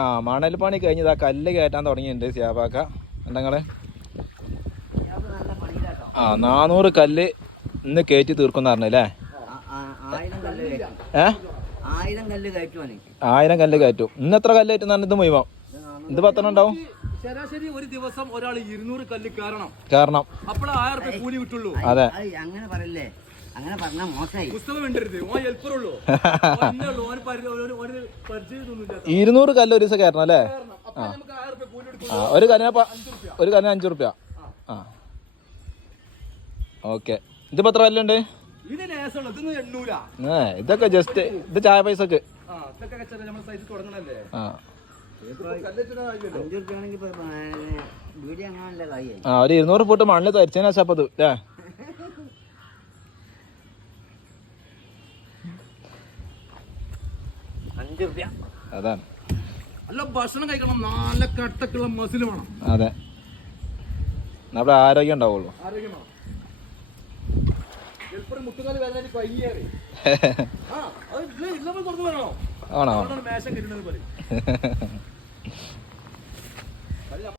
ആ മണൽ പണി കഴിഞ്ഞത് ആ കല്ല് കയറ്റാൻ തുടങ്ങിയിട്ടുണ്ട് സിയാബാക്ക. ഉണ്ടെങ്ങളെ ആ നാനൂറ് കല്ല് ഇന്ന് കയറ്റി തീർക്കുന്ന പറഞ്ഞല്ലേ? ആയിരം കല്ല് കയറ്റും ഏ? ആയിരം കല്ല് കയറ്റും. ഇന്ന് എത്ര കല്ല് കയറ്റുന്ന ഇത് മുഴുവൻ? ഇത് പത്തെണ്ണം ഉണ്ടാവും? ശരാശരി ഒരു ദിവസം ഒരാൾ ഇരുന്നൂറ് കല്ല് കയറണം. കാരണം അപ്പോഴേ ആയിരം റുപ്യ കൂലി കിട്ടുള്ളൂ. അതെ. അങ്ങനെ പറയല്ലേ? അങ്ങനെ പറഞ്ഞാൽ മോശമായി പുസ്തകം വേണ്ടരുത് ഓ എൽപ്പറുള്ളൂ ഇരുന്നൂറ് കല്ല് ഒരു ദിവസം കയറണം അല്ലേ? ആ. ഒരു കല്ലിന് ഒരു കല്ലിന് അഞ്ചു റുപ്യ. ആ. ഓക്കെ. ഇതിപ്പോ എത്ര കല്ലുണ്ട്? ഏ ഇതൊക്കെ ജസ്റ്റ് ഇത് ചായ പൈസക്ക്. ആ ഒരു ഇരുന്നൂറ് ഫുട്ട് മണ്ണിൽ തരിച്ചതിന് ശപ്പത് അല്ലേ അഞ്ചു റുപ്യ. അതാണ് നല്ല ഭക്ഷണം കഴിക്കണം. നല്ല കട്ടക്കുള്ള മസിൽ വേണം. അതെ. നമ്മുടെ ആരോഗ്യം ഉണ്ടാവുള്ളൂ. ആരോഗ്യം വേണം. ആണോ? മേശം കിട്ടുന്നത് പോലെ